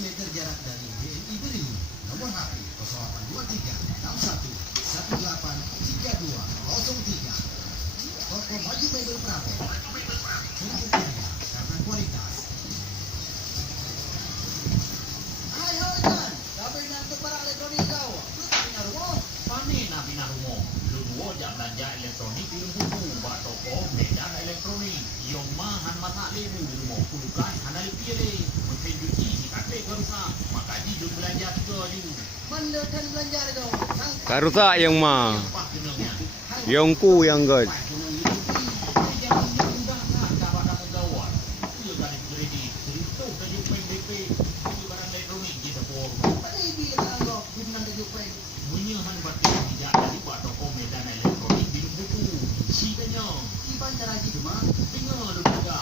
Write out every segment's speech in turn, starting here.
meter jarak dari BNI Beriu. Nomor HP 0823 61 183203. Toko Maju Mebel Prapen. Terpercaya karena kualitas. Ayo Jan, dapur nanti para elektronik kau. Lu tak punya rumah? Panen na pinarumo. Luduo jam belanja elektronik di buku ba toko medan elektronik. Yung mahan mata lemu di rumah pulukan hanali pilih. Mungkin juti di kakek karusa. Maka jujur belanja ke dulu. Mandakan belanja kau. Karuta yang mah, Yang pak jenengnya. yang ku yang god. Gunung itu. Jangan diundangkan cara kamu gawat. Iya kan kredit. Itu kayu PDP. Itu barang elektronik di dapur. Pada ibi yang kau guna tujuh poin. Menyahan batu tidak dari buat toko medan elektronik di buku. Sikanya. Iban cara gitu mah. Tinggal juga.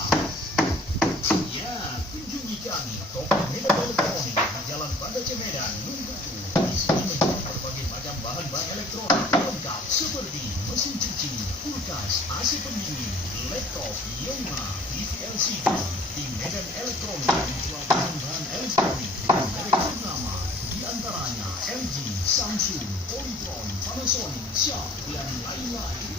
Ya, kunjungi kami toko medan elektronik di Jalan Banda Cemedan, Lumbuku. Di sini menjual berbagai macam bahan-bahan elektronik lengkap seperti mesin cuci, kulkas, AC pendingin, laptop, Yoma, TV LCD. Di Medan Elektronik menjual bahan-bahan elektronik dengan merek ternama, di antaranya LG, Samsung, Polytron, Panasonic, Sharp, dan lain-lain.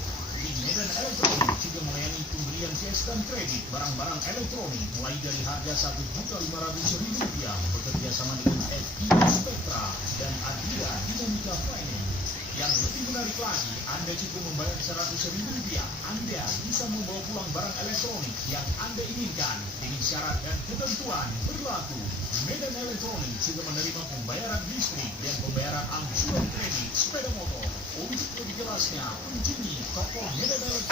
Di Medan Elektronik juga melayani pembelian cash dan kredit barang-barang elektronik mulai dari harga Rp1.500.000 bekerja sama dengan FI Spectra dan Adria Dinamika Finance. Yang lebih menarik lagi, Anda cukup membayar Rp100.000, Anda bisa membawa pulang barang elektronik yang Anda inginkan dengan syarat dan ketentuan berlaku. Medan Elektronik juga menerima pembayaran listrik dan pembayaran angsuran kredit sepeda motor. Untuk lebih jelasnya, kunjungi toko Medan Elektronik.